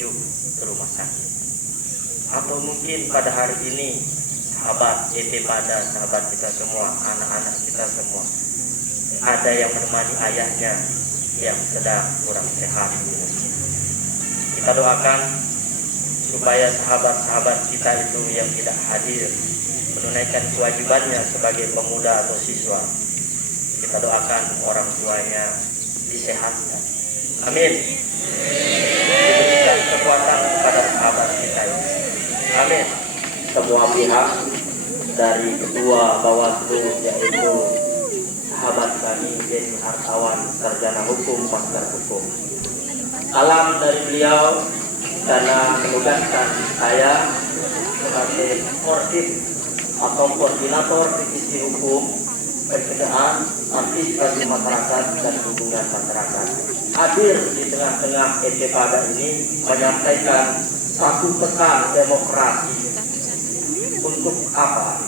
menuju ke rumah sakit. Atau mungkin pada hari ini sahabat EP pada sahabat kita semua, anak-anak kita semua, ada yang menemani ayahnya yang sedang kurang sehat. Kita doakan supaya sahabat-sahabat kita itu yang tidak hadir menunaikan kewajibannya sebagai pemuda atau siswa. Kita doakan orang tuanya disehatkan. Amin. Diberikan kekuatan kepada sahabat kita ini. Amin. Semua pihak dari ketua Bawaslu yaitu sahabat kami Denny Hartawan, sarjana hukum, pakar hukum. Salam dari beliau karena menugaskan saya sebagai koordinator divisi hukum, pencegahan, partisipasi masyarakat dan hubungan masyarakat. Hadir di tengah-tengah EP-Pada ini menyampaikan satu pesan demokrasi. Untuk apa?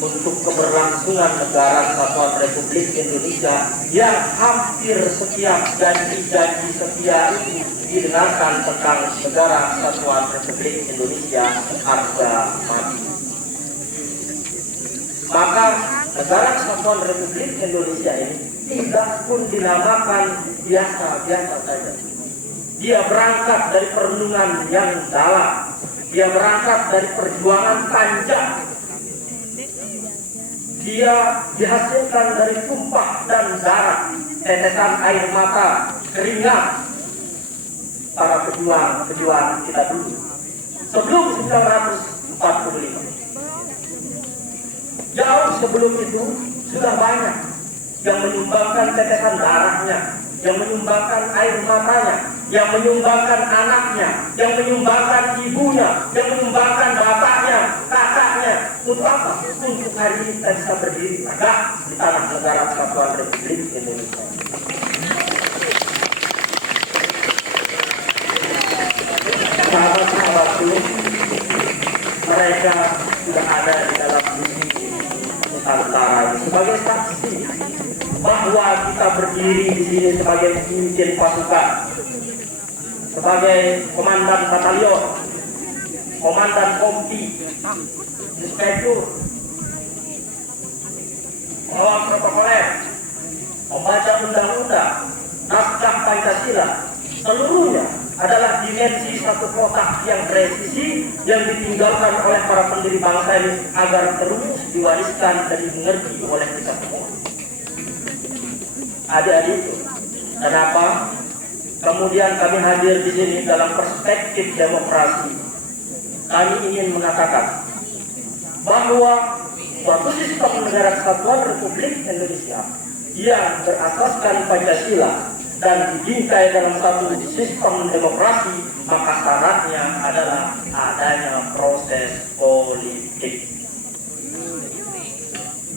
Untuk keberlangsungan negara Kesatuan Republik Indonesia yang hampir setiap janji-janji setia itu didengarkan tentang negara Kesatuan Republik Indonesia harga mati. Maka negara Kesatuan Republik Indonesia ini tidak pun dinamakan biasa-biasa saja. Dia berangkat dari perenungan yang dalam. Dia berangkat dari perjuangan panjang. Dia dihasilkan dari tumpah dan darah, tetesan air mata, keringat para pejuang kita dulu. Sebelum 1945. Jauh sebelum itu sudah banyak yang menyumbangkan tetesan darahnya, yang menyumbangkan air matanya, yang menyumbangkan anaknya, yang menyumbangkan ibunya, yang menyumbangkan bapaknya, kakaknya. Untuk apa? Untuk hari ini kita bisa berdiri tegak di tanah negara Kesatuan Republik Indonesia. Sahabat-sahabatku, mereka sudah ada di dalam misi Nusantara sebagai saksi bahwa kita berdiri di sini sebagai pemimpin pasukan, sebagai komandan batalion, komandan kompi, inspektur, pengawal protokoler, membaca undang-undang, naskah Pancasila, seluruhnya adalah dimensi satu kotak yang presisi yang ditinggalkan oleh para pendiri bangsa ini agar terus diwariskan dan dimengerti oleh kita semua. Adik-adik, kenapa kemudian kami hadir di sini dalam perspektif demokrasi? Kami ingin mengatakan bahwa suatu sistem negara Kesatuan Republik Indonesia yang berasaskan Pancasila dan dibingkai dalam satu sistem demokrasi, maka syaratnya adalah adanya proses politik.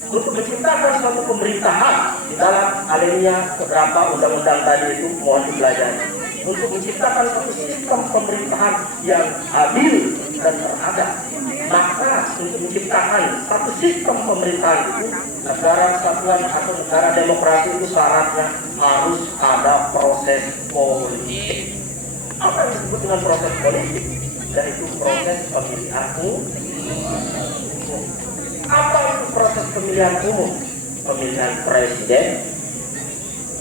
Untuk menciptakan suatu pemerintahan di dalam alimnya beberapa undang-undang tadi itu mohon dipelajari. Untuk menciptakan suatu sistem pemerintahan yang adil dan beradab, maka untuk menciptakan satu sistem pemerintahan itu negara kesatuan atau negara demokrasi itu syaratnya harus ada proses politik. Apa yang disebut dengan proses politik? Yaitu proses pemilihan umum. Apa itu proses pemilihan umum? Pemilihan presiden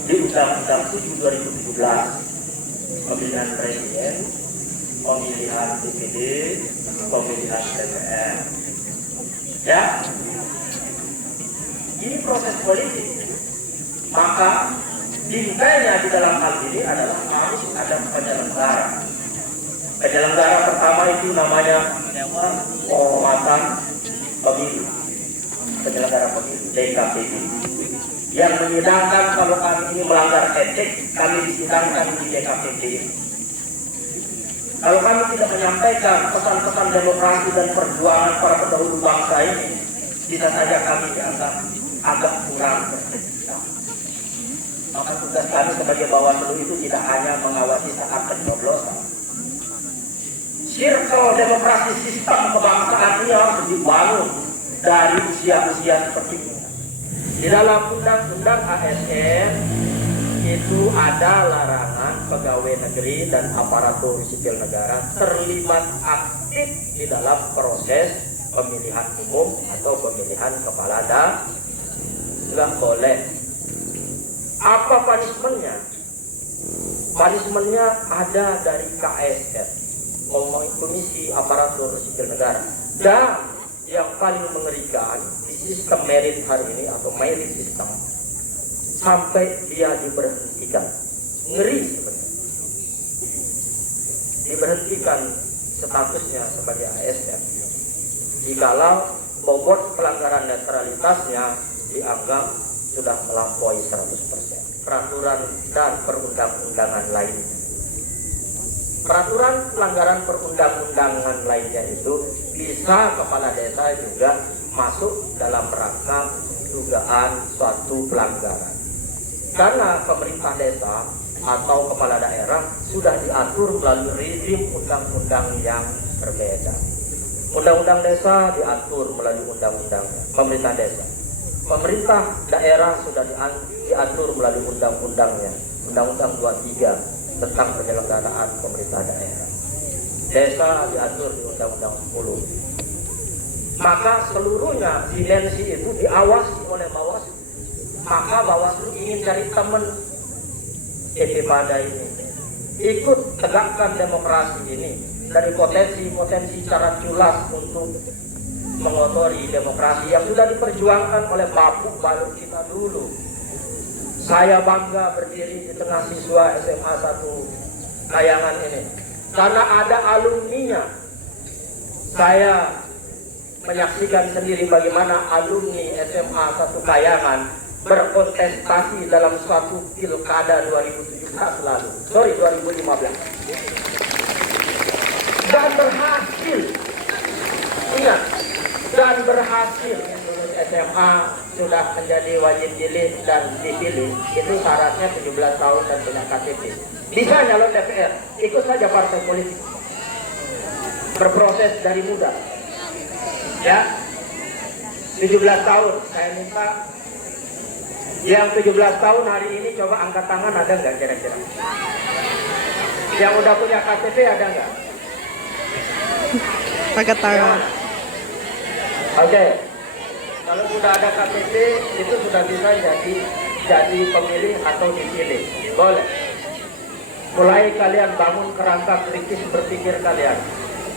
di Undang-Undang 7 2017, pemilihan presiden, pemilihan DPD, pemilihan DPR. Ya, ini proses politik. Maka bingkainya di dalam hal ini adalah harus ada penyelenggara. Penyelenggara pertama itu namanya Dewan Kehormatan Pemilu, penyelenggara pemilu DKPP, yang menyidangkan kalau kami ini melanggar etik, kami disidangkan di DKPP. Kalau kami tidak menyampaikan pesan-pesan demokrasi dan perjuangan para pendahulu bangsa ini, bisa saja kami dianggap agak kurang berintegritas. Maka tugas kami sebagai Bawaslu itu tidak hanya mengawasi saat pencoblosan. Sirkel demokrasi sistem kebangsaan ini harus dibangun dari usia-usia seperti ini. Di dalam undang-undang ASN itu ada larangan pegawai negeri dan aparatur sipil negara terlibat aktif di dalam proses pemilihan umum atau pemilihan kepala daerah. Nggak boleh. Apa punishmentnya? Punishmentnya ada dari KSN, Komisi Aparatur Sipil Negara. Dan yang paling mengerikan di sistem merit hari ini atau merit system, sampai dia diberhentikan. Ngeri sebenarnya. Diberhentikan statusnya sebagai ASN. Jikalau bobot pelanggaran netralitasnya dianggap sudah melampaui 100%. Peraturan dan perundang-undangan lainnya. Peraturan pelanggaran perundang-undangan lainnya itu bisa kepala desa juga masuk dalam rangka dugaan suatu pelanggaran. Karena pemerintah desa atau kepala daerah sudah diatur melalui rezim undang-undang yang berbeda. Undang-undang desa diatur melalui undang-undang pemerintah desa. Pemerintah daerah sudah diatur melalui undang-undangnya, Undang-Undang 23 tentang penyelenggaraan pemerintah daerah. Desa diatur di Undang-Undang 10. Maka seluruhnya dimensi itu diawasi oleh Bawaslu. Maka Bawaslu ingin cari teman pada ini, ikut tegakkan demokrasi ini dari potensi-potensi cara culas untuk mengotori demokrasi yang sudah diperjuangkan oleh bapu-bapu kita dulu. Saya bangga berdiri di tengah siswa SMA 1 Kayangan ini karena ada alumninya. Saya menyaksikan sendiri bagaimana alumni SMA 1 Kayangan berkontestasi dalam suatu pilkada 2017 lalu. 2015. Dan berhasil. Ingat, dan berhasil. SMA sudah menjadi wajib jilid dan dipilih. Itu syaratnya 17 tahun dan punya KTP. Bisa nyalon DPR, ikut saja partai politik. Berproses dari muda. Ya, 17 tahun. Saya minta yang 17 tahun hari ini coba angkat tangan, ada nggak kira-kira? Yang udah punya KTP ada nggak? Angkat tangan. Oke. Kalau sudah ada KTP itu sudah bisa jadi pemilih atau dipilih. Boleh. Mulai kalian bangun kerangka kritis berpikir kalian.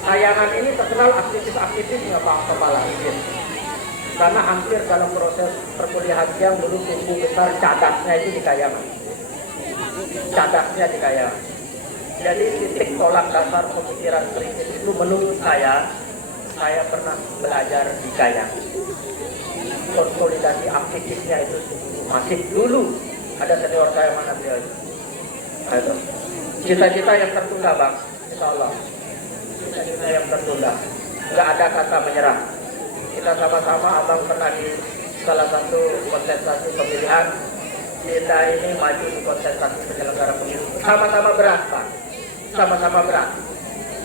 Kayangan ini terkenal aktivis-aktivisnya Pak Kepala izin. Karena hampir dalam proses perkuliahan siang dulu tumbuh besar cadaknya itu di Kayangan. Cadaknya di Kayangan. Jadi titik tolak dasar pemikiran kritis itu menurut saya pernah belajar di Kayangan. Konsolidasi aktivisnya itu masih dulu. Ada senior saya, mana beliau itu? Cita-cita yang tertunda Bang, insya Allah. Cita-cita yang tertunda. Nggak ada kata menyerah. Kita sama-sama, abang pernah di salah satu kontestasi pemilihan. Kita ini maju di kontestasi penyelenggara pemilu. Sama-sama berat Pak. Sama-sama berat.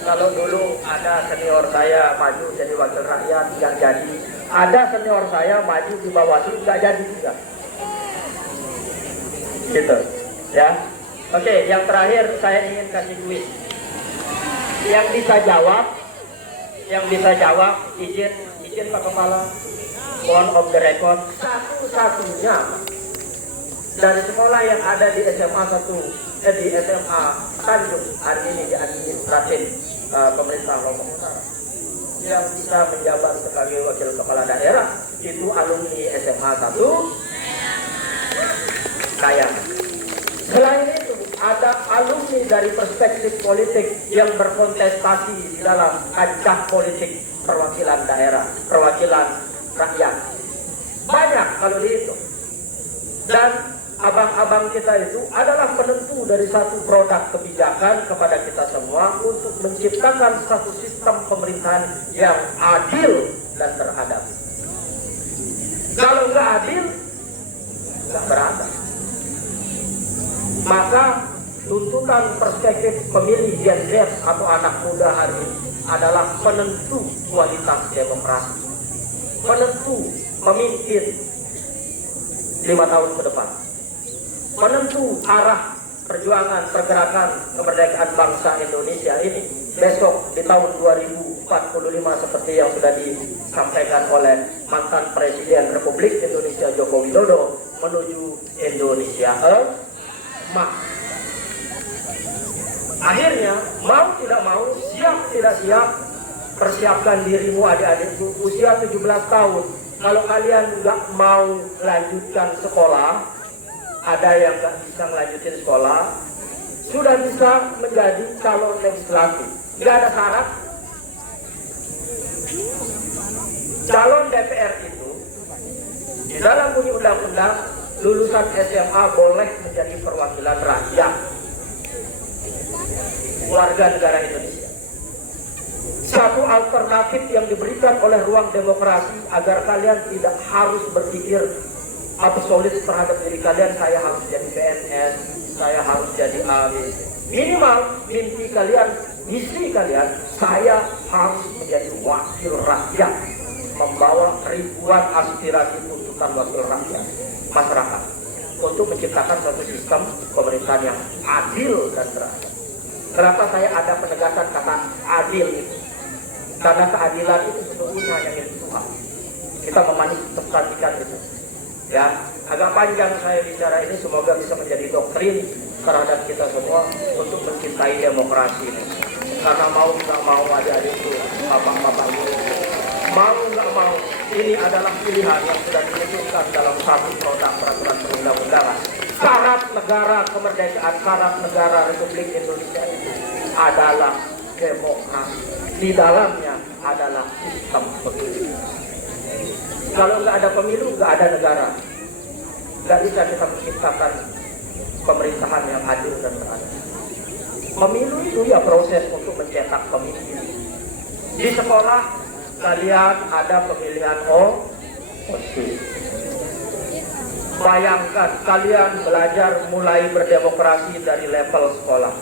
Kalau dulu ada senior saya maju jadi wakil rakyat, nggak jadi. Ada senior saya maju di Bawaslu, nggak jadi juga. Gitu, ya. Oke, yang terakhir saya ingin kasih kuis. Yang bisa jawab, izin Pak Kepala, mohon off the record, satu-satunya dari sekolah yang ada di SMA di SMA Tanjung hari ini di administratif pemerintah Lombok Utara yang bisa menjabat sebagai wakil kepala daerah itu alumni SMA 1 Kayangan. Selain itu ada alumni dari perspektif politik yang berkontestasi di dalam kancah politik perwakilan daerah, perwakilan rakyat. Banyak kalau dihitung. Dan abang-abang kita itu adalah penentu dari satu produk kebijakan kepada kita semua untuk menciptakan satu sistem pemerintahan yang adil dan beradab. Kalau nggak adil, nggak beradab. Maka tuntutan perspektif pemilih Gen Z atau anak muda hari ini adalah penentu kualitas demokrasi, penentu memimpin 5 tahun ke depan, penentu arah perjuangan pergerakan kemerdekaan bangsa Indonesia ini besok di tahun 2045 seperti yang sudah disampaikan oleh mantan Presiden Republik Indonesia Joko Widodo menuju Indonesia emas. Akhirnya mau tidak mau, siap tidak siap, persiapkan dirimu adik-adikku. Usia 17 tahun, kalau kalian nggak mau lanjutkan sekolah, ada yang nggak bisa melanjutkan sekolah, sudah bisa menjadi calon legislatif. Nggak ada syarat. Calon DPR itu di dalam bunyi undang-undang lulusan SMA boleh menjadi perwakilan rakyat warga negara Indonesia. Satu alternatif yang diberikan oleh ruang demokrasi agar kalian tidak harus berpikir absolut terhadap diri kalian, saya harus jadi PNS, saya harus jadi A, B. Minimal mimpi kalian, misi kalian, saya harus menjadi wakil rakyat, membawa ribuan aspirasi tuntutan wakil rakyat masyarakat untuk menciptakan suatu sistem pemerintahan yang adil dan beradab. Kenapa saya ada penegasan kata adil itu? Karena keadilan itu sesungguhnya hanya milik Tuhan. Kita memanifestasikan itu. Ya, agak panjang saya bicara ini, semoga bisa menjadi doktrin terhadap kita semua untuk mencintai demokrasi ini. Karena mau nggak mau adik-adik itu, bapak-bapak itu, mau nggak mau, ini adalah pilihan yang sudah ditentukan dalam satu produk peraturan perundang-undangan. Syarat negara kemerdekaan, syarat negara Republik Indonesia itu adalah demokrasi. Di dalamnya adalah sistem pemilu. Kalau nggak ada pemilu, nggak ada negara. Nggak bisa kita menciptakan pemerintahan yang adil dan beradab. Pemilu itu ya proses untuk mencetak pemimpin. Di sekolah kalian ada pemilihan OSIS. Bayangkan kalian belajar mulai berdemokrasi dari level sekolah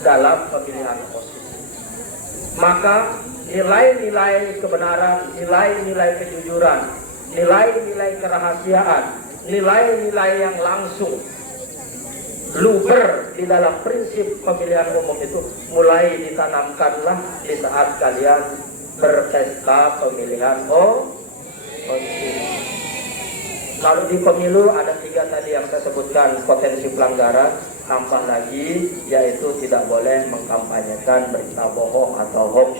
dalam pemilihan OSIS. Maka nilai-nilai kebenaran, nilai-nilai kejujuran, nilai-nilai kerahasiaan, nilai-nilai yang langsung luber di dalam prinsip pemilihan umum itu mulai ditanamkanlah di saat kalian berpesta pemilihan OSIS. Kalau di pemilu ada 3 tadi yang saya sebutkan potensi pelanggaran, tambah lagi yaitu tidak boleh mengkampanyekan berita bohong atau hoax,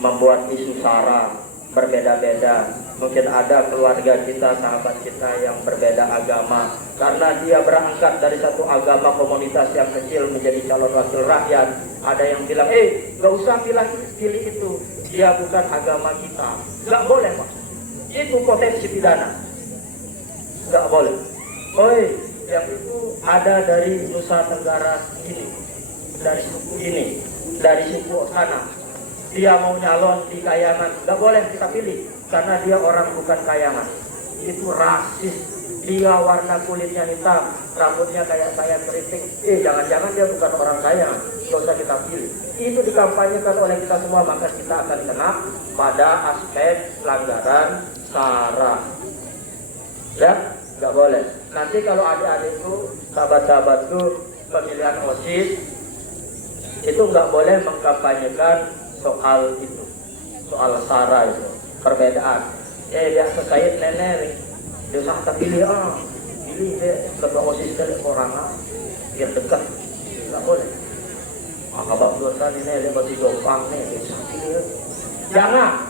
membuat isu sara berbeda-beda. Mungkin ada keluarga kita, sahabat kita yang berbeda agama, karena dia berangkat dari satu agama komunitas yang kecil menjadi calon wakil rakyat. Ada yang bilang, gak usah pilih itu, dia bukan agama kita. Gak boleh Pak, itu potensi pidana. Gak boleh. Yang itu ada dari Nusa Tenggara ini, dari suku ini, dari suku sana. Dia mau nyalon di Kayangan, gak boleh kita pilih karena dia orang bukan Kayangan. Itu rasis. Dia warna kulitnya hitam, rambutnya kayak saya keriting. Jangan-jangan dia bukan orang Kayangan, gak usah kita pilih. Itu dikampanyekan oleh kita semua, maka kita akan kena pada aspek pelanggaran SARA. Ya, nggak boleh. Nanti kalau adik-adikku, sahabat-sahabatku pemilihan OSIS itu nggak boleh mengkampanyekan soal itu, soal SARA itu, perbedaan. Biasa kait nenek, dia usah pilih pilih deh ketua OSIS dari orang biar dekat, nggak boleh. Kabak dosa ini dia masih gampang nih, bisa pilih. Jangan.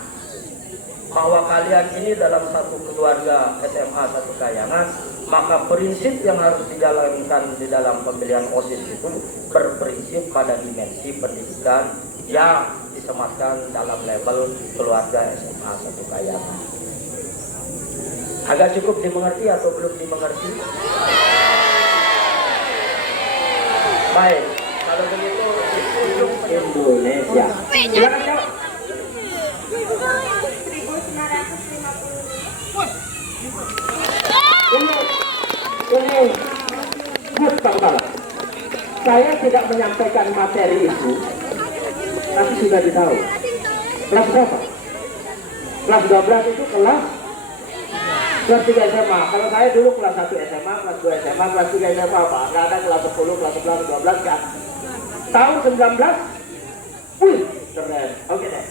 Bahwa kalian ini dalam satu keluarga SMA satu Kayangan, maka prinsip yang harus dijalankan di dalam pemilihan OSIS itu berprinsip pada dimensi pendidikan yang disematkan dalam level keluarga SMA satu Kayangan. Agak cukup dimengerti atau belum dimengerti? Baik, kalau begitu ujung Indonesia. Silakan jawab. Ini Pak. Saya tidak menyampaikan materi itu, tapi sudah ditahu. Kelas berapa? Kelas 12 itu kelas Kelas 3 SMA. Kalau saya dulu kelas 1 SMA, kelas 2 SMA, kelas 3 SMA apa? Nggak ada kelas 10, kelas 11, 12 kan? Tahun 19, wih, keren. Oke deh.